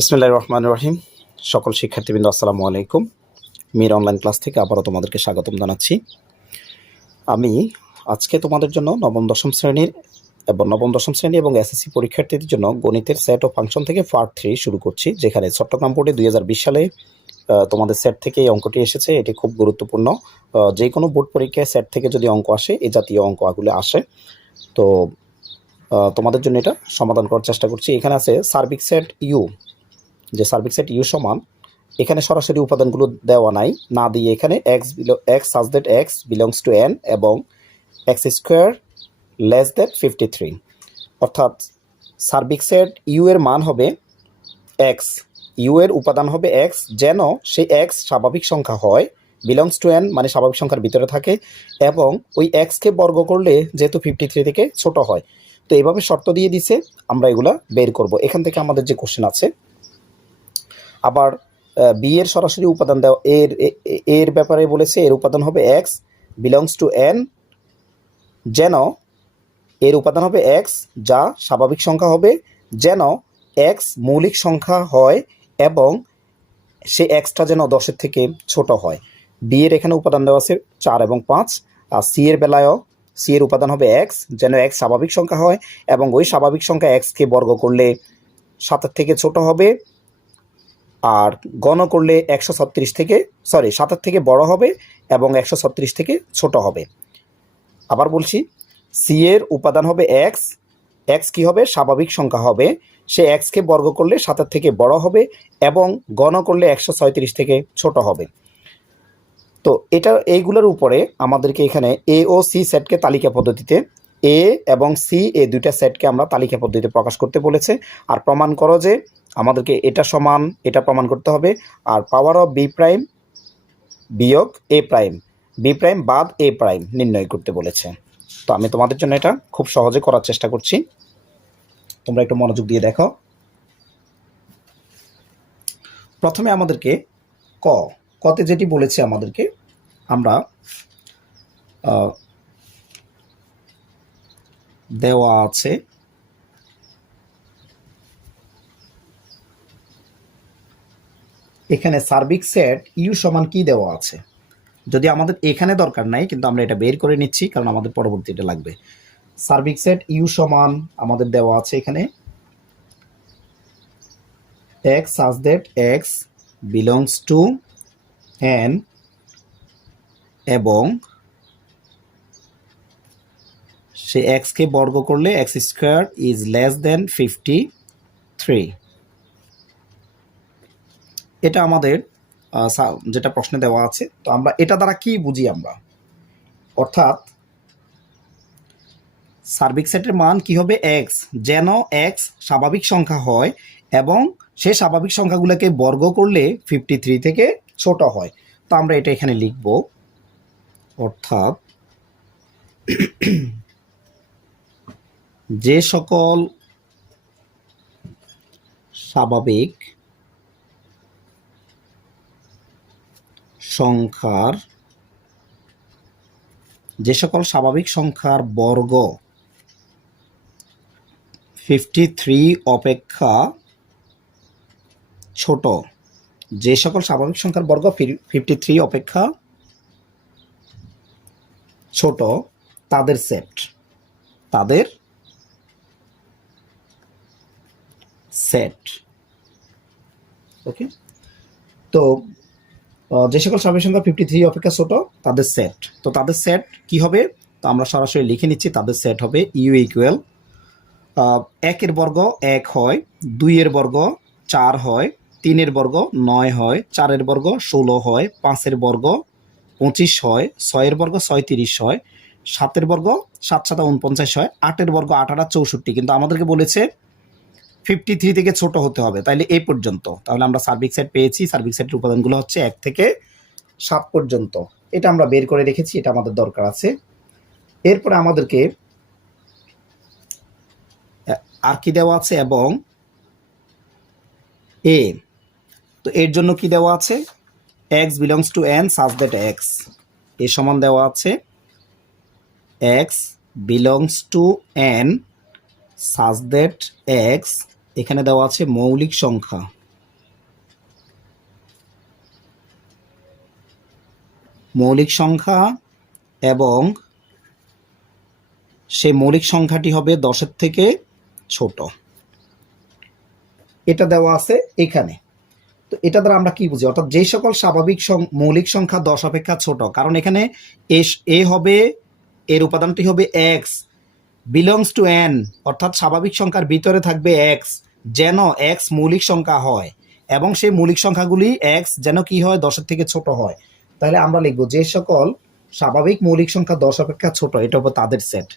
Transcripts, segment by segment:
বিসমিল্লাহির রহমানির রহিম। সকল শিক্ষার্থীবৃন্দ আসসালামু আলাইকুম। মির অনলাইন ক্লাস থেকে আবারও তোমাদেরকে স্বাগতম জানাচ্ছি। আমি আজকে তোমাদের জন্য নবম দশম শ্রেণী এবং এসএসসি পরীক্ষার্থীদের জন্য গণিতের সেট ও ফাংশন থেকে পার্ট 3 শুরু করছি, যেখানে চট্টগ্রাম বোর্ডে 2020 সালে তোমাদের সেট থেকে এই অঙ্কটি এসেছে। এটি খুব গুরুত্বপূর্ণ। যে কোনো বোর্ড পরীক্ষায় সেট থেকে যদি অঙ্ক আসে, এই জাতীয় অঙ্কগুলো আসে, তো তোমাদের জন্য এটা সমাধান করার চেষ্টা করছি। এখানে আছে সার্বিক সেট ইউ, যে সার্বিক সেট ইউ সমান, এখানে সরাসরি উপাদানগুলো দেওয়া নাই, না দিয়ে এখানে এক্স সাজ that x belongs to N এবং এক্স স্কোয়ার লেস দ্যাট 53, অর্থাৎ সার্বিক সেট ইউ এর মান হবে এক্স, ইউ এর উপাদান হবে এক্স, যেন সেই এক্স স্বাভাবিক সংখ্যা হয়, বিলংস টু এন মানে স্বাভাবিক সংখ্যার ভিতরে থাকে, এবং ওই এক্সকে বর্গ করলে যেহেতু 53 থেকে ছোট হয়। তো এইভাবে শর্ত দিয়ে দিছে, আমরা এগুলা বের করব। এখান থেকে আমাদের যে কোশ্চেন আছে, আবার বি এর সরাসরি উপাদান দেওয়া, এর ব্যাপারে বলেছে এর উপাদান হবে এক্স বিলংস টু এন, যেন এর উপাদান হবে এক্স যা স্বাভাবিক সংখ্যা হবে, যেন এক্স মৌলিক সংখ্যা হয় এবং সে এক্সটা যেন 10-এর থেকে ছোট হয়। বি এর এখানে উপাদান দেওয়া আছে 4 এবং 5। আর সি এর বেলায়ও সি এর উপাদান হবে এক্স, যেন এক্স স্বাভাবিক সংখ্যা হয় এবং ওই স্বাভাবিক সংখ্যা এক্সকে বর্গ করলে 7-এর থেকে ছোট হবে, আর গণ করলে 7-এর থেকে বড় হবে এবং 136 থেকে ছোট হবে। আবার বলছি, সি এর উপাদান হবে এক্স, এক্স কী হবে, স্বাভাবিক সংখ্যা হবে, সে এক্সকে বর্গ করলে 7-এর থেকে বড় হবে এবং গণ করলে 136 থেকে ছোট হবে। তো এইগুলোর উপরে আমাদেরকে এখানে এ ও সি সেটকে তালিকা পদ্ধতিতে, এ এবং সি এই দুইটা সেটকে আমরা তালিকা পদ্ধতিতে প্রকাশ করতে বলেছে। আর প্রমাণ করো যে আমাদেরকে এটা সমান এটা প্রমাণ করতে হবে, আর পাওয়ার অফ বি প্রাইম বিয়োগ এ প্রাইম, বি প্রাইম বাদ এ প্রাইম নির্ণয় করতে বলেছে। তো আমি তোমাদের জন্য এটা খুব সহজে করার চেষ্টা করছি, তোমরা একটু মনোযোগ দিয়ে দেখো। প্রথমে আমাদেরকে কতে যেটি বলেছে, আমাদেরকে আমরা দেওয়া আছে এখানে সার্বিক সেট ইউ সমান কি দেওয়া আছে। যদি আমাদের এখানে দরকার নাই, কিন্তু আমরা এটা বের করে নিচ্ছি কারণ আমাদের পরবর্তীতে লাগবে। সার্বিক সেট ইউ সমান আমাদের দেওয়া আছে এখানে এক্স সাজ that x belongs to N এবং সে এক্সকে বর্গ করলে x square is less than 53। এটা আমাদের যেটা প্রশ্নে দেওয়া আছে। তো আমরা এটা দ্বারা কি বুঝি আমরা, অর্থাৎ সার্বিক সেটের মান কি হবে এক্স, যেন এক্স স্বাভাবিক সংখ্যা হয় এবং সে স্বাভাবিক সংখ্যাগুলোকে বর্গ করলে 53 থেকে ছোট হয়। তো আমরা এটা এখানে লিখব, অর্থাৎ যে সকল স্বাভাবিক সংখ্যার বর্গ 53 অপেক্ষা ছোট, যে সকল স্বাভাবিক সংখ্যার বর্গ 53 অপেক্ষা ছোট তাদের সেট ওকে। তো যে সকল স্বাভাবিক সংখ্যা 53 অপেক্ষা ছোট তাদের সেট, তো তাদের সেট কি হবে, তো আমরা সরাসরি লিখে নিচ্ছি। তাদের সেট হবে ইউ ইকুয়াল 1-এর বর্গ 1 হয়, 2-এর বর্গ 4 হয়, 3-এর বর্গ 9 হয়, 4-এর বর্গ 16 হয়, 5-এর বর্গ 25 হয়, 6-এর বর্গ 36 হয়, 7-এর বর্গ 7-7 49 হয়, 8-এর বর্গ 8-8 64। কিন্তু আমাদেরকে বলেছে 53 থেকে ছোট হতে হবে, তাইলে এই পর্যন্ত। তাহলে আমরা সার্বিক সেট পেয়েছি। সার্বিক সেটের উপাদানগুলো হচ্ছে 1 থেকে 7 পর্যন্ত। এটা আমরা বের করে রেখেছি, এটা আমাদের দরকার আছে। এরপরে আমাদেরকে আর কি দেওয়া আছে, এবং এ, তো এর জন্য কি দেওয়া আছে, x belongs to N such that x, এ সমান দেওয়া আছে x belongs to N such that x, এখানে দেওয়া আছে মৌলিক সংখ্যা মৌলিক সংখ্যা এবং সেই মৌলিক সংখ্যাটি হবে 10-এর থেকে ছোট। এটা দেওয়া আছে এখানে। তো এটা দ্বারা আমরা কি বুঝি, অর্থাৎ যে সকল স্বাভাবিক মৌলিক সংখ্যা 10 অপেক্ষা ছোট, কারণ এখানে এ হবে, এর উপাদানটি হবে এক্স, বিলংস টু এন, অর্থাৎ স্বাভাবিক সংখ্যার ভিতরে থাকবে এক্স, যেন এক্স মৌলিক সংখ্যা হয় এবং সেই মৌলিক সংখ্যাগুলি এক্স যেন কি হয়, 10-এর থেকে ছোট হয়। তাহলে আমরা লিখব যে সকল স্বাভাবিক মৌলিক সংখ্যা 10 অপেক্ষা ছোট, এটা হবে তাদের সেট।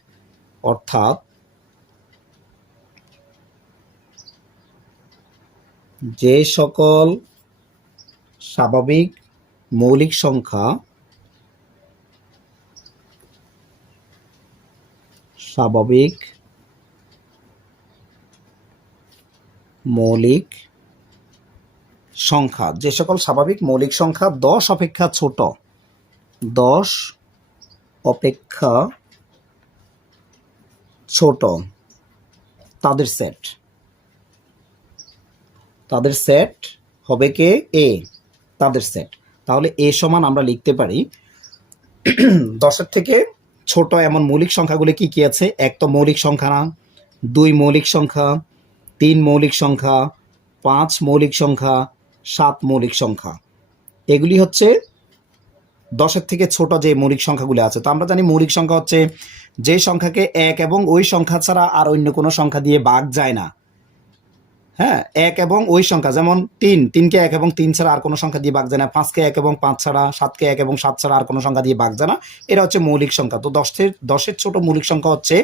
অর্থাৎ যে সকল স্বাভাবিক মৌলিক সংখ্যা যে সকল স্বাভাবিক মৌলিক সংখ্যা 10 অপেক্ষা ছোট, 10 অপেক্ষা ছোট, তাদের সেট হবে কে, এ, তাদের সেট। তাহলে এ সমান আমরা লিখতে পারি 10-এর থেকে ছোট এমন মৌলিক সংখ্যাগুলি কি কি আছে। এক তো মৌলিক সংখ্যা না, 2 মৌলিক সংখ্যা, 3 মৌলিক সংখ্যা, 5 মৌলিক সংখ্যা, 7 মৌলিক সংখ্যা, এগুলি হচ্ছে 10-এর থেকে ছোট যে মৌলিক সংখ্যাগুলি আছে। তো আমরা জানি মৌলিক সংখ্যা হচ্ছে যে সংখ্যাকে 1 এবং ওই সংখ্যা ছাড়া আর অন্য কোনো সংখ্যা দিয়ে ভাগ যায় না। হ্যাঁ, 1 এবং ওই সংখ্যা, যেমন 3কে 1 এবং 3 ছাড়া আর কোনো সংখ্যা দিয়ে ভাগ যায় না, 5কে 1 এবং 5 ছাড়া, 7কে 1 এবং 7 ছাড়া আর কোনো সংখ্যা দিয়ে ভাগ যায় না। এরা হচ্ছে মৌলিক সংখ্যা। তো 10-এর ছোট মৌলিক সংখ্যা হচ্ছে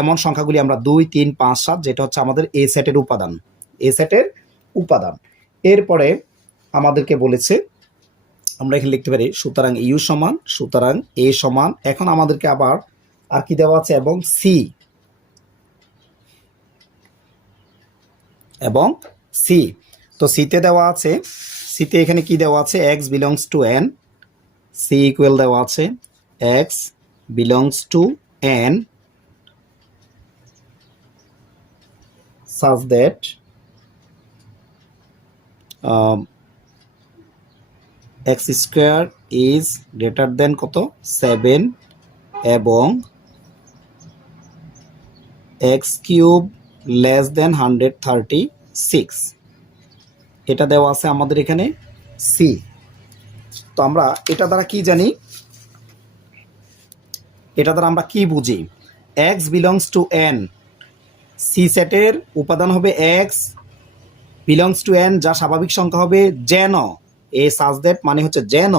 এমন সংখ্যাগুলি আমরা 2, 3, 5, 7, যেটা হচ্ছে আমাদের এ সেটের উপাদান। এরপরে আমাদেরকে বলেছে, আমরা এখানে লিখতে পারি সুতরাং ইউ সমান, সুতরাং এ সমান, এখন আমাদেরকে আবার আর কি দেওয়া আছে, এবং সি, তো সিতে দেওয়া আছে, সিতে এখানে কি দেওয়া আছে, x belongs to n, C equal দেওয়া আছে x belongs to n such that x square is greater than কত, 7, এবং x কিউব লেস দেন 136, এটা দেওয়া আছে আমাদের এখানে সি। তো আমরা এটা দ্বারা কি জানি, এটা দ্বারা আমরা কি বুঝি, x belongs to n, C সেটের উপাদান হবে x বিলংস টু n, যা স্বাভাবিক সংখ্যা হবে যেন, এ সাজ দ্যাট মানে হচ্ছে যেন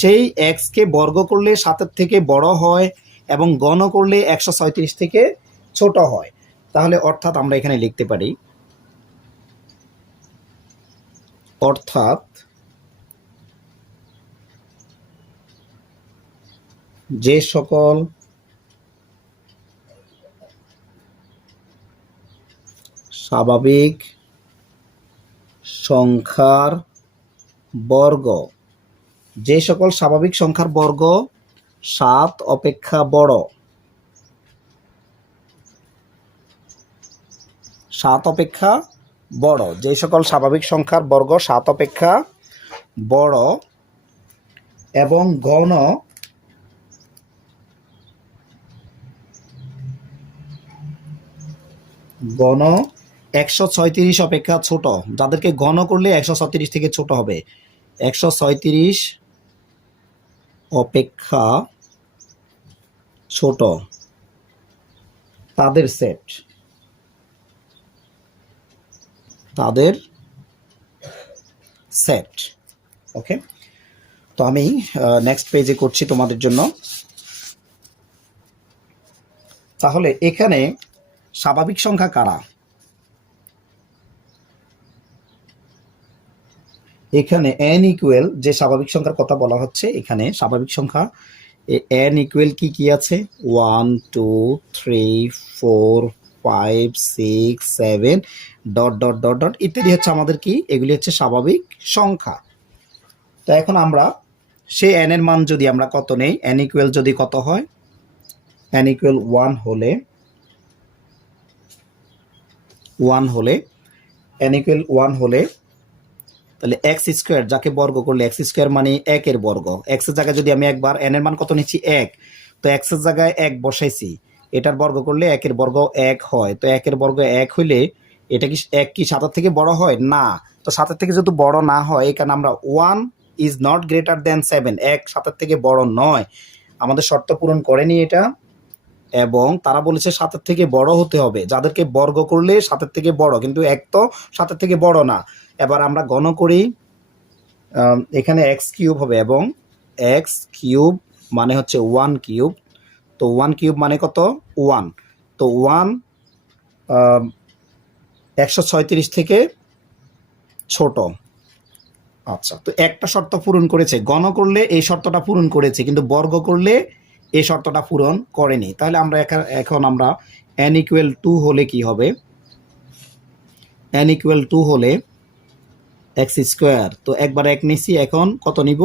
সেই x কে বর্গ করলে 7-এর থেকে বড় হয় এবং গণ করলে 136 থেকে ছোট হয়। তাহলে অর্থাৎ আমরা এখানে লিখতে পারি, অর্থাৎ যে সকল স্বাভাবিক সংখ্যার বর্গ, 7 অপেক্ষা বড়, 7 অপেক্ষা বড়, যে সকল স্বাভাবিক সংখ্যার বর্গ 7 অপেক্ষা বড় এবং গণ 136 অপেক্ষা ছোট, যাদেরকে গণ করলে 136 থেকে ছোট হবে, 136 অপেক্ষা ছোট, তাদের সেট। ওকে, তো আমি নেক্সট পেজে করছি তোমাদের জন্য। তাহলে এখানে স্বাভাবিক সংখ্যা কারা, এখানে n ইকুয়াল, যে স্বাভাবিক সংখ্যার কথা বলা হচ্ছে, এখানে স্বাভাবিক সংখ্যা n ইকুয়াল কি আছে, 1, 2, 3, 4, 5, 6, 7 ডট ডট ডট ডট ইত্যাদি হচ্ছে আমাদের কি, এগুলি হচ্ছে স্বাভাবিক সংখ্যা। তো এখন আমরা সেই n এর মান যদি আমরা কত নেই, n ইকুয়াল যদি কত হয়, n ইকুয়াল 1 হলে, n ইকুয়াল 1 হলে তাহলে এক্স স্কোয়ার যাকে বর্গ করলে এক্স স্কোয়ার মানে একের বর্গ, এক্সের জায়গায় যদি আমি একবার এন এর মান কত নিচ্ছি 1, তো এক্সের জায়গায় 1 বসাইছি, এটার বর্গ করলে একের বর্গ 1 হয়। তো একের বর্গ 1 হইলে এটা কি 1 কি 7 থেকে বড় হয় না? তো 7 থেকে যেহেতু বড় না হয় এই কারণে আমরা 1 ইজ নট গ্রেটার দ্যান 7, 1 7 থেকে বড় নয়, আমাদের শর্ত পূরণ করেনি এটা। এবং তারা বলেছে 7 থেকে বড় হতে হবে, যাদেরকে বর্গ করলে 7 থেকে বড়, কিন্তু 1 তো 7 থেকে বড় না। এবার আমরা গণ করি, এখানে এক্স কিউব হবে এবং এক্স কিউব মানে হচ্ছে 1 কিউব, তো 1 কিউব মানে কত 1, তো 1 136 থেকে ছোট। আচ্ছা, তো একটা শর্ত পূরণ করেছে, গণ করলে এই শর্তটা পূরণ করেছে, কিন্তু বর্গ করলে এই শর্তটা পূরণ করেনি। তাহলে আমরা এখন আমরা n ইকুয়াল 2 হলে কি হবে, n ইকুয়াল 2 হলে এক্স স্কোয়ার, তো একবার 1 নিছি, এখন কত নিব,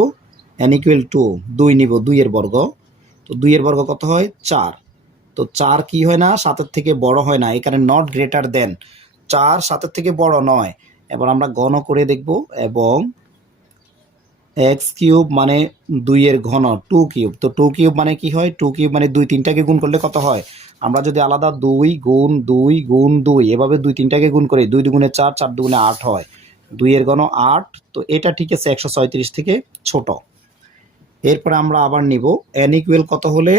n ইকুয়াল 2 2 নিব, 2 এর বর্গ, তো 2 এর বর্গ কত হয় 4, তো 4 কি হয় না 7 থেকে বড় হয় না, এখানে নট গ্রেটার দেন, 4 7 থেকে বড় নয়। এবার আমরা গণ করে দেখব, এবং এক্স কিউব মানে 2 এর ঘন 2 কিউব, তো 2 কিউব মানে কি হয়, 2 কিউব মানে 2 3টাকে গুণ করলে কত হয়, আমরা যদি আলাদা 2 গুণ 2 গুণ 2 এভাবে 2 3টাকে গুণ করি, 2 দুগুণে 4, 4 দুগুণে 8 হয়, 2 এর ঘন 8, তো এটা ঠিক আছে 136 থেকে ছোট। এরপরে আমরা আবার নিব n ইকুয়াল কত হলে,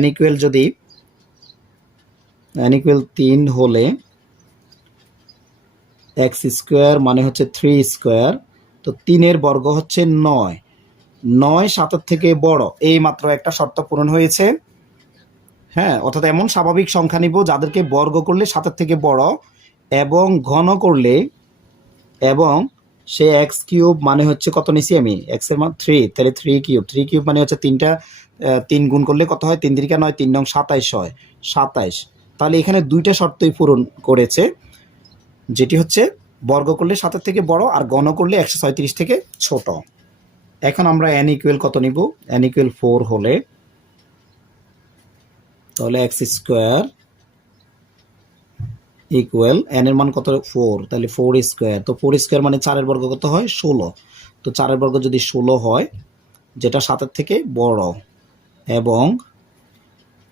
n ইকুয়াল যদি n ইকুয়াল 3 হলে এক্স স্কোয়ার মানে হচ্ছে 3 স্কোয়ার, তো 3 এর বর্গ হচ্ছে 9, 9 7 থেকে বড়, এই মাত্র একটা শর্ত পূরণ হয়েছে। হ্যাঁ, অর্থাৎ এমন স্বাভাবিক সংখ্যা নিব যাদেরকে বর্গ করলে 7 থেকে বড় এবং ঘন করলে, এবং সে এক্স কিউব মানে হচ্ছে কত নিছি আমি, এক্স এর মান 3, তাহলে 3 কিউব, 3 কিউব মানে হচ্ছে 3 গুণ করলে কত হয়, 3 3 9, 3 নং 27 হয়, 27। তাহলে এখানে দুইটা শর্তই পূরণ করেছে, যেটি হচ্ছে বর্গ করলে 7 থেকে বড় আর গণ করলে 136 থেকে ছোট। এখন আমরা n ইকুয়াল কত নিব, n ইকুয়াল 4 হলে, তাহলে এক্স স্কোয়ার ইকুয়াল n এর মান কত 4, তাহলে 4 স্কোয়ার, তো 4 স্কোয়ার মানে 4 এর বর্গ কত হয় 16, তো 4 এর বর্গ যদি 16 হয় যেটা 7 থেকে বড়, এবং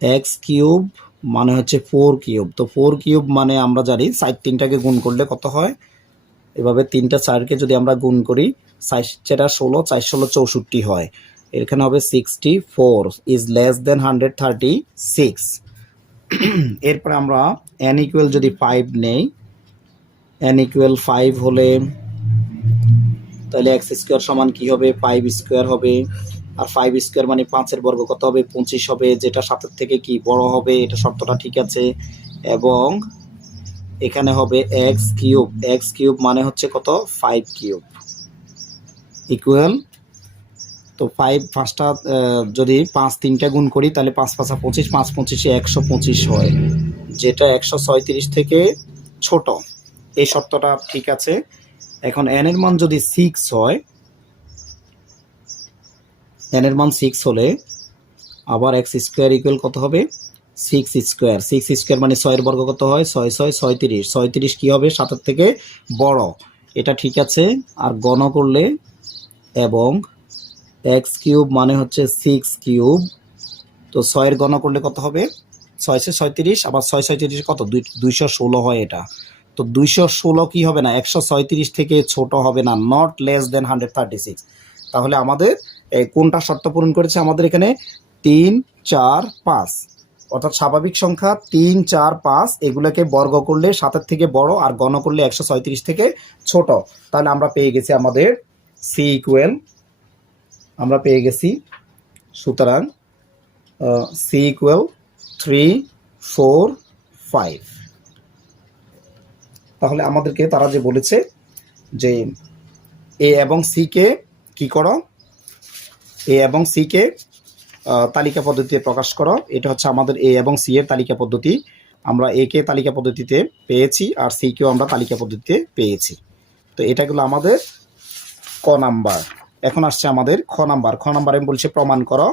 এক্স কিউব মানে হচ্ছে 4 কিউব, তো 4 কিউব মানে আমরা জানি 4 3টাকে গুণ করলে কত হয়, এভাবে 3টা 4কে যদি আমরা গুণ করি 4 যেটা 16, 4 16 64 হয়, এখানে হবে 64 ইজ লেস দেন 136। এরপরে আমরা n ইকুয়াল যদি 5 নেই, n ইকুয়াল 5 হলে তাহলে এক্স স্কোয়ার সমান কি হবে 5 স্কোয়ার হবে, আর 5 স্কোয়ার মানে 5 এর বর্গ কত হবে 25 হবে, যেটা 7 থেকে কি বড় হবে, এটা শর্তটা ঠিক আছে। এবং এখানে হবে এক্স কিউব মানে হচ্ছে কত 5 কিউব ইকুয়াল, তো 5 পাঁচটা যদি 5 3টা গুণ করি তাহলে 5 5 25, 5 25 125 হয়, যেটা 136 থেকে ছোট, এই শর্তটা ঠিক আছে। এখন n এর মান যদি 6 হয়, n এর মান 6 হলে আবার এক্স স্কোয়ার ইকুয়াল কত হবে 6 স্কোয়ার, 6 স্কোয়ার মানে 6 এর বর্গ কত হয় 6 6 36, 36 কি হবে 7 থেকে বড়, এটা ঠিক আছে। আর গণ করলে, এবং এক্স কিউব মানে হচ্ছে 6 কিউব, তো 6 এর গণ করলে কত হবে 6 36, আবার 6 36 কত 216 হয় এটা, তো 216 কি হবে না 136 থেকে ছোট হবে না, নট লেস দেন 136। তাহলে আমাদের কোনটা শর্ত পূরণ করেছে, আমাদের এখানে 3 4 5, অর্থাৎ স্বাভাবিক সংখ্যা 3 4 5 এগুলোকে বর্গ করলে 7 থেকে বড় আর গণ করলে 136 থেকে ছোট। তাহলে আমরা পেয়ে গেছি আমাদের সি ইকুয়াল, আমরা পেয়ে গেছি, সুতরাং সি ইকুয়াল 3 4 5। তাহলে আমাদেরকে তারা যে বলেছে যে এ এবং সি কে কি করো, এ এবং সি কে তালিকা পদ্ধতিতে প্রকাশ করো, এটা হচ্ছে আমাদের এ এবং সি এর তালিকা পদ্ধতি, আমরা এ কে তালিকা পদ্ধতিতে পেয়েছি আর সি কেও আমরা তালিকা পদ্ধতিতে পেয়েছি। তো এটা হলো আমাদের ক নাম্বার। এখন আসছে আমাদের খ নাম্বার, খ নাম্বার আমি বলছি প্রমাণ করো,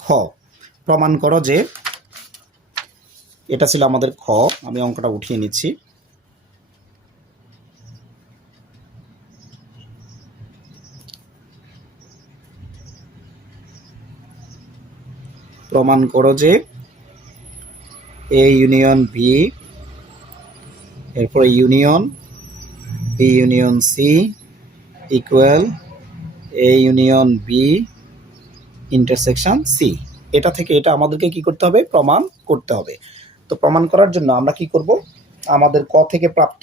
খ প্রমাণ করো যে, এটা ছিল আমাদের খ, আমি অঙ্কটা উঠিয়ে নিচ্ছি। প্রমাণ করো যে এ ইউনিয়ন বি, এরপরে union B union C equal A union B intersection C. এটা থেকে এটা আমাদেরকে কি করতে হবে? প্রমাণ করতে হবে। তো প্রমাণ করার জন্য আমরা কি করব? আমাদের ক থেকে প্রাপ্ত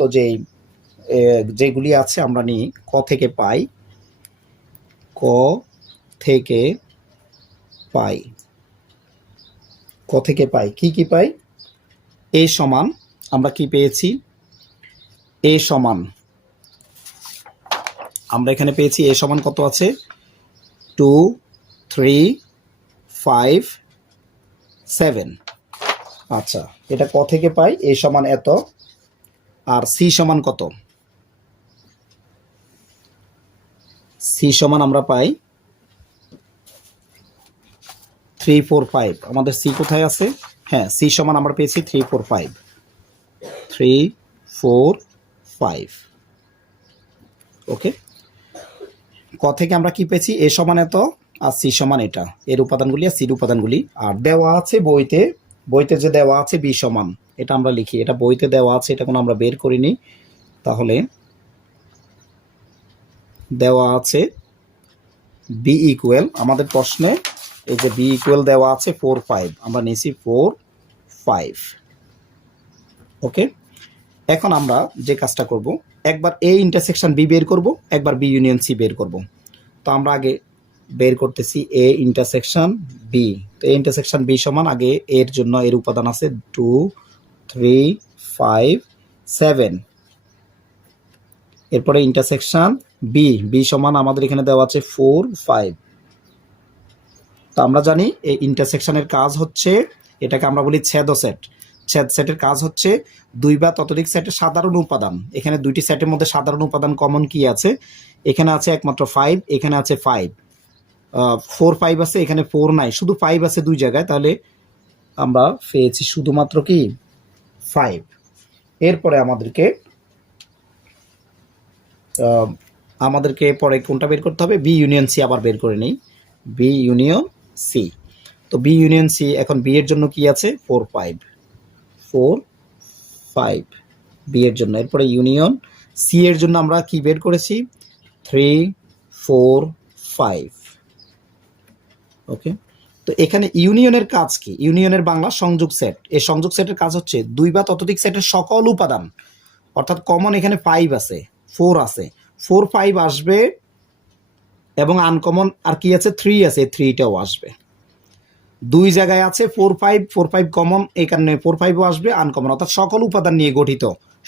যেগুলি আছে আমরা নিই। ক থেকে পাই, ক থেকে পাই, ক থেকে পাই কি কি পাই? এ সমান, আমরা কি পেয়েছি? এ সমান আমরা এখানে পেয়েছি এ সমান কত আছে? 2 3 5 7। আচ্ছা, এটা ক থেকে পাই, এ সমান এত। আর সি সমান কত? সি সমান আমরা পাই 3 4 5। আমাদের সি কোথায় আছে? হ্যাঁ, সি সমান আমরা পেয়েছি 3 4 5, 3 4 5। ওকে, ক থেকে আমরা কি পেয়েছি? এ সমান এত আর সি সমান এটা, এর উপাদানগুলি আর সির উপাদানগুলি। আর দেওয়া আছে বইতে, বইতে যে দেওয়া আছে বি সমান, এটা আমরা লিখি। এটা বইতে দেওয়া আছে, এটা কোনো আমরা বের করিনি। তাহলে দেওয়া আছে বি ইকুয়াল, আমাদের প্রশ্নে এই যে বি ইকুয়াল দেওয়া আছে 4 5, আমরা নিয়েছি 4 5। ওকে, এখন আমরা যে কাজটা করব, একবার এ ইন্টারসেকশন বি বের করব, একবার বি ইউনিয়ন সি বের করব। তো আমরা আগে বের করতেছি এ ইন্টারসেকশন বি। তো এ ইন্টারসেকশন বি সমান, আগে এর জন্য এর উপাদান আছে 2 3 5 7। এরপরে ইন্টারসেকশন বি, বি সমান আমাদের এখানে দেওয়া আছে 4 5। তো আমরা জানি এই ইন্টারসেকশনের কাজ হচ্ছে, এটাকে আমরা বলি ছেদ সেট। ছেদ সেটের কাজ হচ্ছে দুই বা ততোধিক সেটের সাধারণ উপাদান। এখানে দুইটি সেটের মধ্যে সাধারণ উপাদান কমন কি আছে? এখানে আছে একমাত্র 5, এখানে আছে 5, 4 5 আছে, এখানে 4 নাই, শুধু 5 আছে দুই জায়গায়। তাহলে আমরা পেয়েছি শুধুমাত্র কি 5। এরপরে আমাদেরকে পরে কোনটা বের করতে হবে? বি ইউনিয়ন সি আবার বের করে নেই, বি ইউনিয়ন সি। তো বি ইউনিয়ন সি, এখন বি এর জন্য কি আছে? 4 5, 4 5 বি এর জন্য। এরপরে ইউনিয়ন সি এর জন্য আমরা কি বের করেছি? 3 4 5। ওকে, তো এখানে ইউনিয়নের কাজ কি? ইউনিয়নের বাংলা সংযোগ সেট। এই সংযোগ সেটের কাজ হচ্ছে দুই বা ততোধিক সেটের সকল উপাদান, অর্থাৎ কমন এখানে 5 আছে, 4 আছে, 4 5 আসবে, এবং আনকমন আর কি আছে? 3 আছে, 3টাও আসবে। দুই জায়গায় আছে 4 5 কমন, এই কারণে 4 5ও আসবে, আনকমন, অর্থাৎ সকল উপাদান নিয়ে গঠিত,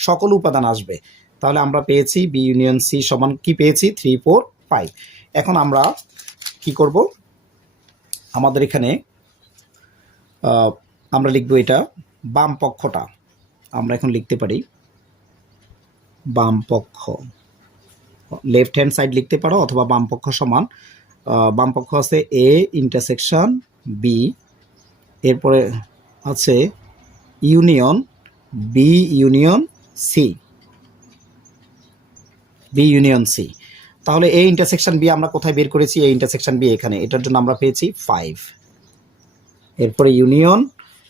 সকল উপাদান আসবে। তাহলে আমরা পেয়েছি বি ইউনিয়ন সি সমান কি পেয়েছি? 3 4 5। এখন আমরা কি করব? আমাদের এখানে আমরা লিখব এটা বাম পক্ষটা, আমরা এখন লিখতে পারি বাম পক্ষ, লেফট হ্যান্ড সাইড লিখতে পারো, অথবা বাম পক্ষ সমান, বাম পক্ষ আছে এ ইন্টারসেকশন বি, এরপরে আছে union B union C, B union C. তাহলে এ ইন্টারসেকশন বি আমরা কোথায় বের করেছি? এ ইন্টারসেকশন বি এখানে, এটার জন্য আমরা পেয়েছি 5। এরপরে ইউনিয়ন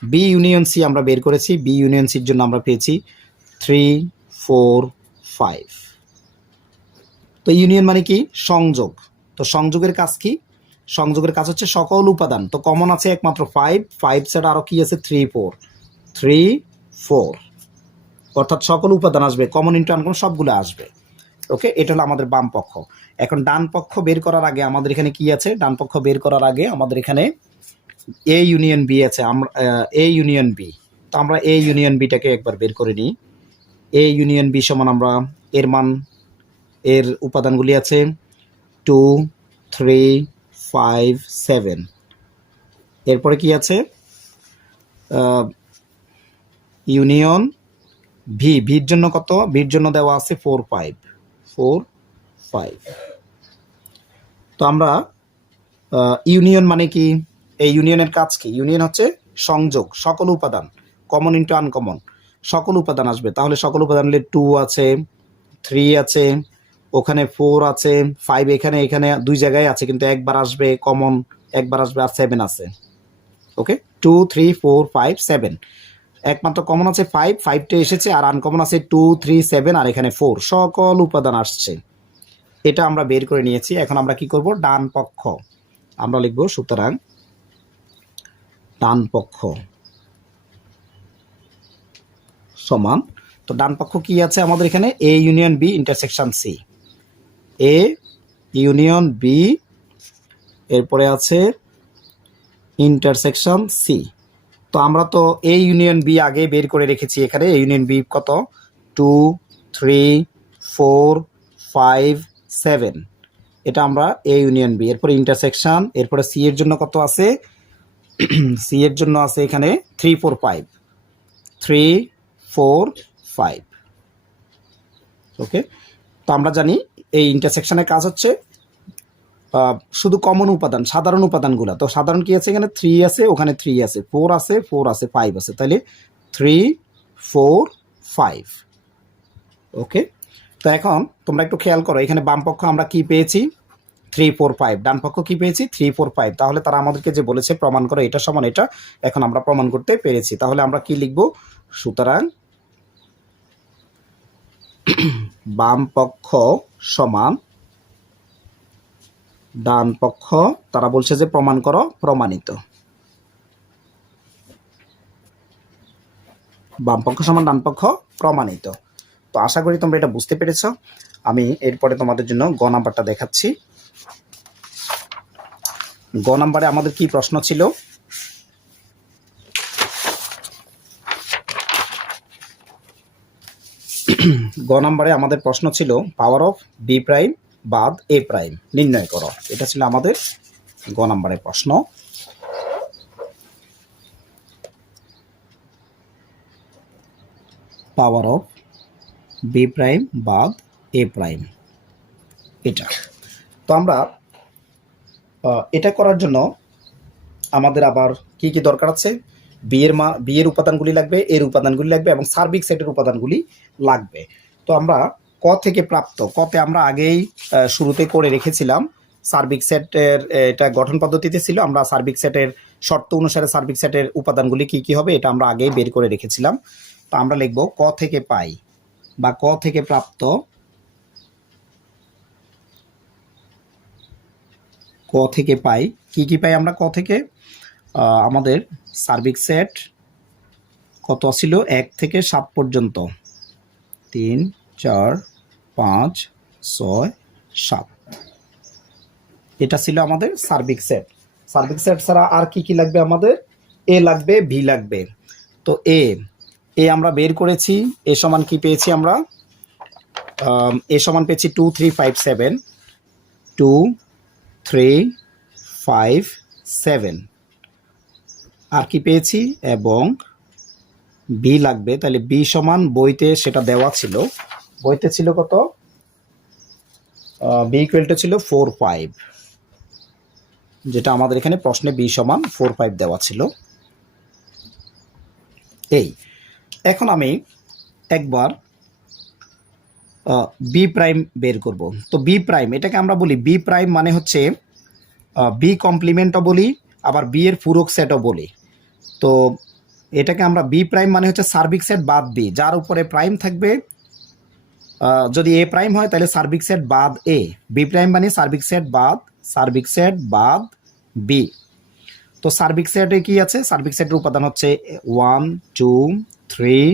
বি ইউনিয়ন সি আমরা বের করেছি, বি ইউনিয়ন সির জন্য আমরা পেয়েছি 3 4 5। তো ইউনিয়ন মানে কি? সংযোগ। তো সংযোগের কাজ কি? সংযোগের কাজ হচ্ছে সকল উপাদান। তো কমন আছে একমাত্র 5, 5 ছাড়া আরও কি আছে? 3 4, 3 4, অর্থাৎ সকল উপাদান আসবে, কমন ইন্টু আনকমন সবগুলো আসবে। ওকে, এটা হলো আমাদের বাম পক্ষ। এখন ডান পক্ষ বের করার আগে আমাদের এখানে কি আছে? ডান পক্ষ বের করার আগে আমাদের এখানে এ ইউনিয়ন বি আছে, আমরা এ ইউনিয়ন বি। তো আমরা এ ইউনিয়ন বিটাকে একবার বের করে নিই। এ ইউনিয়ন বি সমান, আমরা এর মান, এর উপাদানগুলি আছে 2 3 5 7। এরপরে কি আছে? ইউনিয়ন ভি, ভির জন্য কত? ভির জন্য দেওয়া আছে 4 5, 4 5। তো আমরা ইউনিয়ন মানে কি? এই ইউনিয়নের কাজ কি? ইউনিয়ন হচ্ছে সংযোগ, সকল উপাদান, কমন ইন্টু আনকমন, সকল উপাদান আসবে। তাহলে সকল উপাদান হলে 2 আছে, 3 আছে, ওখানে 4 আছে, 5 এখানে, এখানে দুই জায়গায় আছে, কিন্তু একবার আসবে কমন, একবার আসবে, আর 7 আছে। ওকে, 2 3 4 5 7, একমাত্র কমন আছে 5, 5টা এসেছে, আর আনকমন আছে 2 3 7, আর এখানে 4, সকল উপাদান আসছে। এটা আমরা বের করে নিয়েছি। এখন আমরা কি করব, ডান পক্ষ আমরা লিখব, সুতরাং ডান পক্ষ সমান, তো ডান পক্ষ কি আছে আমাদের এখানে, A union B intersection C, A union B, এরপরে আছে ইন্টারসেকশন সি। তো আমরা তো এ ইউনিয়ন বি আগে বের করে রেখেছি, এখানে এ ইউনিয়ন বি কত, 2 3 4 5 7, এটা আমরা এ ইউনিয়ন বি। এরপরে ইন্টারসেকশন, এরপরে সি এর জন্য কত আছে, সি এর জন্য আছে এখানে 3 4 5, 3 4 5। ওকে, তো আমরা জানি এই ইন্টারসেকশনের কাজ হচ্ছে শুধু কমন উপাদান, সাধারণ উপাদানগুলো। তো সাধারণ কি আছে, এখানে 3 আছে, ওখানে 3 আছে, 4 আছে, 4 আছে, 5 আছে, তাহলে 3 4 5। ওকে, তো এখন তোমরা একটু খেয়াল করো, এখানে বাম পক্ষ আমরা কি পেয়েছি, 3 4 5, ডান পক্ষ কি পেয়েছি, 3 4 5। তাহলে তারা আমাদেরকে যে বলেছে প্রমাণ করো এটা সমান এটা, এখন আমরা প্রমাণ করতে পেরেছি। তাহলে আমরা কি লিখব, সুতরাং বাম পক্ষ সমান ডান পক্ষ, তারা বলছে যে প্রমাণ করো, প্রমাণিত। বাম পক্ষ সমান ডান পক্ষ, প্রমাণিত। তো আশা করি তোমরা এটা বুঝতে পেরেছ। আমি এরপরে তোমাদের জন্য গ নাম্বারটা দেখাচ্ছি। গ নাম্বারে আমাদের কি প্রশ্ন ছিল, গ নাম্বারে আমাদের প্রশ্ন ছিল পাওয়ার অফ বি প্রাইম বাদ এ প্রাইম নির্ণয় করো, এটা ছিল আমাদের গ নাম্বারের প্রশ্ন। পাওয়ার অফ বি প্রাইম বাদ এ প্রাইম, এটা। তো আমরা এটা করার জন্য আমাদের আবার কি কি দরকার আছে, বি এর উপাদানগুলি লাগবে, এর উপাদানগুলি লাগবে, এবং সার্বিক সেটের উপাদানগুলি লাগবে। তো আমরা ক থেকে প্রাপ্ত, কতে আমরা আগেই শুরুতে করে রেখেছিলাম সার্বিক সেটের, এটা গঠন পদ্ধতিতে ছিল, আমরা সার্বিক সেটের শর্ত অনুসারে সার্বিক সেটের উপাদানগুলি কি কি হবে এটা আমরা আগেই বের করে রেখেছিলাম। তো আমরা লিখব ক থেকে পাই বা ক থেকে প্রাপ্ত, ক থেকে পাই, কি কি পাই আমরা ক থেকে, আমাদের সার্বিক সেট কত ছিল, 1 থেকে 7 পর্যন্ত, 3 4 5 6 7, এটা ছিল আমাদের সার্বিক সেট। সার্বিক সেট ছাড়া আর কি কি লাগবে আমাদের, এ লাগবে, ভি লাগবে। তো এ আমরা বের করেছি, এ সমান কি পেয়েছি আমরা, এ সমান পেয়েছি 2 3 5 7, 2 3 5 7, আর কি পেয়েছি, এবং বি লাগবে। তাহলে বি সমান বইতে সেটা দেওয়া ছিল, বইতে ছিল কত, বি ইকুয়ালটা ছিল 4 5, যেটা আমাদের এখানে প্রশ্নে বি সমান 4 5 দেওয়া ছিল। এই এখন আমি একবার বি প্রাইম বের করব। তো বি প্রাইম, এটাকে আমরা বলি বি প্রাইম মানে হচ্ছে বি কমপ্লিমেন্টও বলি, আবার বি এর পূরক সেটও বলি। তো এটাকে আমরা বি প্রাইম মানে হচ্ছে সার্বিক সেট বাদ বি, যার উপরে প্রাইম থাকবে, যদি এ প্রাইম হয় তাহলে সার্বিক সেট বাদ এ, বি প্রাইম মানে সার্বিক সেট বাদ বি। তো সার্বিক সেটে কি আছে, সার্বিক সেটের উপাদান হচ্ছে 1 2 3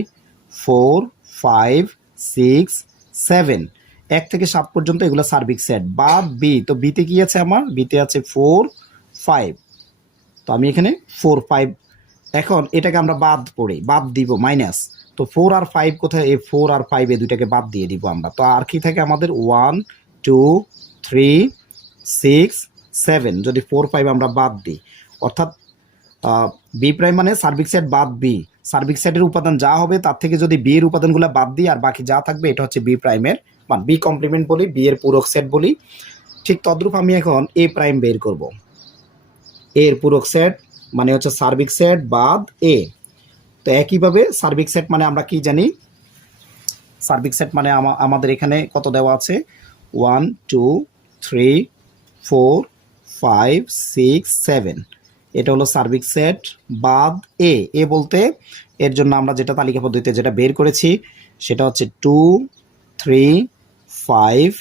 4 5 6 7, 1 থেকে 7 পর্যন্ত এগুলো সার্বিক সেট বাদ বি। তো বিতে কি আছে, আমার বিতে আছে 4 5, তো আমি এখানে 4 5, এখন এটাকে আমরা বাদ দিব মাইনাস। তো 4 আর 5 কোথায়, এই 4 আর 5 এই দুইটাকে বাদ দিয়ে দিব আমরা। তো আর কি থাকে আমাদের, 1 2 3 6 7, যদি 4 5 আমরা বাদ দিই, অর্থাৎ বি প্রাইম মানে সার্বিক সেট বাদ বি, সার্বিক সেটের উপাদান যা হবে তার থেকে যদি বি এর উপাদানগুলো বাদ দিই, আর বাকি যা থাকবে এটা হচ্ছে বি প্রাইমের মান, বি কমপ্লিমেন্ট বলি, বি এর পূরক সেট বলি। ঠিক তদ্রূপ আমি এখন এ প্রাইম বের করব, এর পূরক সেট মানে হচ্ছে সার্বিক সেট বাদ এ। তো একইভাবে সার্বিক সেট মানে আমরা কি জানি, সার্বিক সেট মানে আমাদের এখানে কত দেওয়া আছে, 1 2 3 4 5 6 7, এটা হলো সার্বিক সেট বাদ এ বলতে এর জন্য আমরা যেটা তালিকা পদ্ধতিতে যেটা বের করেছি সেটা হচ্ছে 2 3 5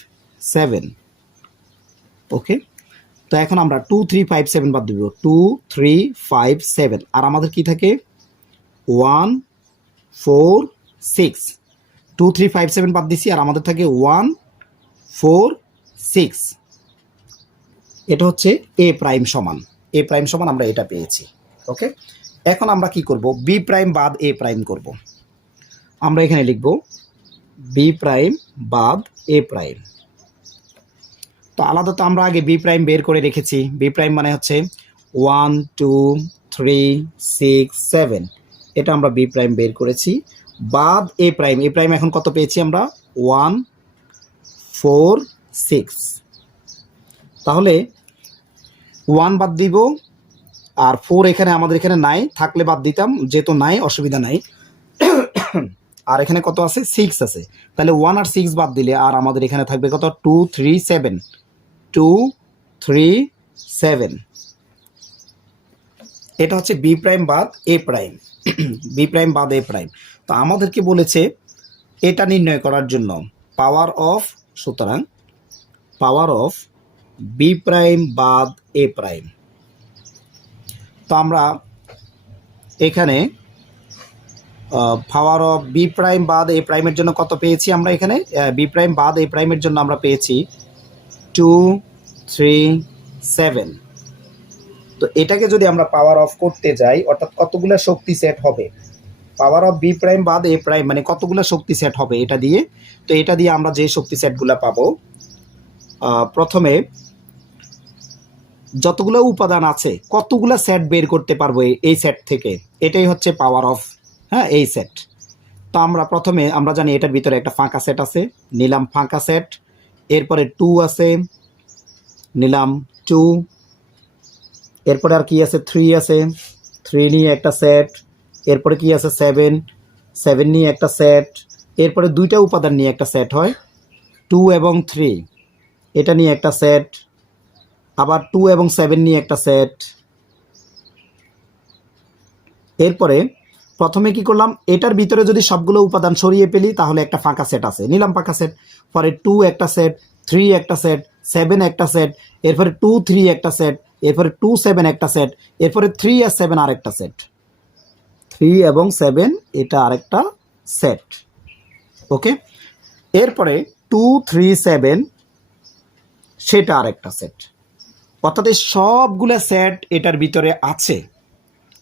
7। ওকে, তো এখন আমরা 2 3 5 7 বাদ দিব, 2 3 5 7, আর আমাদের কি থাকে 1 4 6। 2 3 5 7 বাদ দিছি আর আমাদের থাকে 1 4 6। এটা হচ্ছে এ প্রাইম সমান আমরা এটা পেয়েছি। ওকে, এখন আমরা কি করব, বি প্রাইম বাদ এ প্রাইম করব। আমরা এখানে লিখব বি প্রাইম বাদ এ প্রাইম। তো আলাদা আমরা আগে বি প্রাইম বের করে রেখেছি। বি প্রাইম মানে হচ্ছে 1 2 3 6 7, এটা আমরা বি প্রাইম বের করেছি। বাদ এ প্রাইম এখন কত পেয়েছি আমরা 1 4 6। তাহলে 1 বাদ দিব আর 4 এখানে আমাদের এখানে নাই, থাকলে বাদ দিতাম, যেহেতু নাই অসুবিধা নাই। আর এখানে কত আছে 6 আছে, তাহলে 1 আর 6 বাদ দিলে আর আমাদের এখানে থাকবে কত 2 3 7 2 3 7। এটা হচ্ছে বি প্রাইম বাদ এ প্রাইম। বি প্রাইম বাদ এ প্রাইম। তো আমাদেরকে বলেছে এটা নির্ণয় করার জন্য পাওয়ার অফ, সুতরাং পাওয়ার অফ বি প্রাইম বাদ এ প্রাইম। তো আমরা এখানে পাওয়ার অফ বি প্রাইম বাদ এ প্রাইমের জন্য কত পেয়েছি আমরা এখানে, বি প্রাইম বাদ এ প্রাইমের জন্য আমরা পেয়েছি 2 3 7। তো এটাকে যদি আমরা পাওয়ার অফ করতে যাই, অর্থাৎ কতগুলো শক্তি সেট হবে, পাওয়ার অফ বি প্রাইম বাদ এ প্রাইম মানে কতগুলো শক্তি সেট হবে এটা দিয়ে। তো এটা দিয়ে আমরা যে শক্তি সেটগুলো পাবো, প্রথমে যতগুলো উপাদান আছে কতগুলো সেট বের করতে পারবো এই সেট থেকে, এটাই হচ্ছে পাওয়ার অফ, হ্যাঁ, এই সেট। তো আমরা প্রথমে আমরা জানি এটার ভিতরে একটা ফাঁকা সেট আছে, নিলাম ফাঁকা সেট। এরপরে 2 আছে, নিলাম 2। এরপরে আর কি আছে 3 আছে, 3 নিয়ে একটা সেট। এরপরে কি আছে 7 7 নিয়ে একটা সেট। এরপরে দুইটা উপাদান নিয়ে একটা সেট হয় 2 এবং 3, এটা নিয়ে একটা সেট। আবার 2 এবং 7 নিয়ে একটা সেট। এরপরে প্রথমে কি করলাম, এটার ভিতরে যদি সবগুলো উপাদান সরিয়ে ফেলি তাহলে একটা ফাঁকা সেট আছে, নিলাম ফাঁকা সেট। পরে 2 একটা সেট, 3 একটা সেট, 7 একটা সেট। এরপরে 2 3 একটা সেট, এরপরে 2 7 একটা সেট, এরপরে 3 আর 7 আরেকটা সেট। 3 এবং 7 এটা আরেকটা সেট। ওকে, এরপরে 2 3 7 সেটা আরেকটা সেট। অর্থাৎ এই সবগুলো সেট এটার ভিতরে আছে।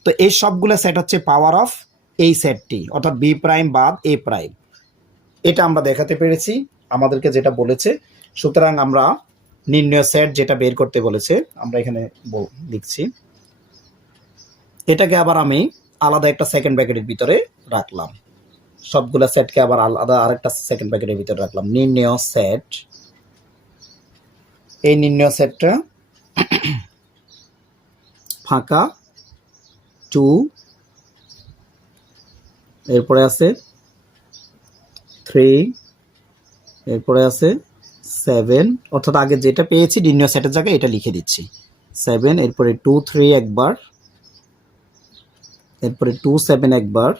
তো এই সবগুলো সেট হচ্ছে পাওয়ার অফ এই সেটটি, অর্থাৎ বি প্রাইম বাদ এ প্রাইম। এটা আমরা দেখাতে পেরেছি আমাদেরকে যেটা বলেছে। সুতরাং আমরা নির্ণয় সেট যেটা বের করতে বলেছে আমরা এখানে লিখছি। এটাকে আবার আমি আলাদা একটা সেকেন্ড ব্র্যাকেটের ভিতরে রাখলাম, সবগুলা সেটকে আবার আলাদা আরেকটা সেকেন্ড ব্র্যাকেটের ভিতরে রাখলাম। নির্ণয় সেট, এই নির্ণয় সেটটা ফাঁকা 2, এরপরে আছে 3, এরপরে আছে 7, অর্থাৎ আগে যেটা পেয়েছি নির্ণয় সেটের জায়গায় এটা লিখে দিচ্ছি 7। এরপরে 2 3 একবার, এরপরে 2 7 একবার,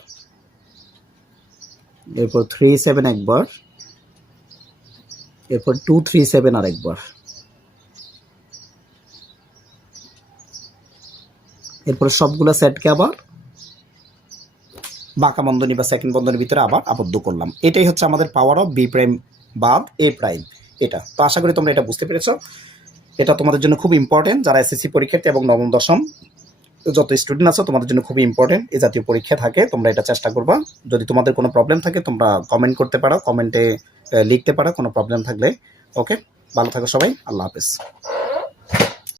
এরপর 3 7 একবার, এরপর 2 3 7 আরেকবার। এরপরে সবগুলো সেটকে আবার বাঁকা বন্ধনী বা সেকেন্ড বন্ধনীর ভিতরে আবার আবদ্ধ করলাম। এটাই হচ্ছে আমাদের পাওয়ার অফ বি প্রাইম বাদ এ প্রাইম। এটা তো আশা করি তোমরা এটা বুঝতে পেরেছো। এটা তোমাদের জন্য খুব ইম্পর্টেন্ট, যারা এসএসসি পরীক্ষার্থী এবং নবম দশম যত স্টুডেন্ট আছো তোমাদের জন্য খুবই ইম্পর্টেন্ট। এই জাতীয় পরীক্ষা থাকে, তোমরা এটা চেষ্টা করবা। যদি তোমাদের কোনো প্রবলেম থাকে তোমরা কমেন্ট করতে পারো, কমেন্টে লিখতে পারো কোনো প্রবলেম থাকলে। ওকে, ভালো থাকো সবাই, আল্লাহ হাফেজ।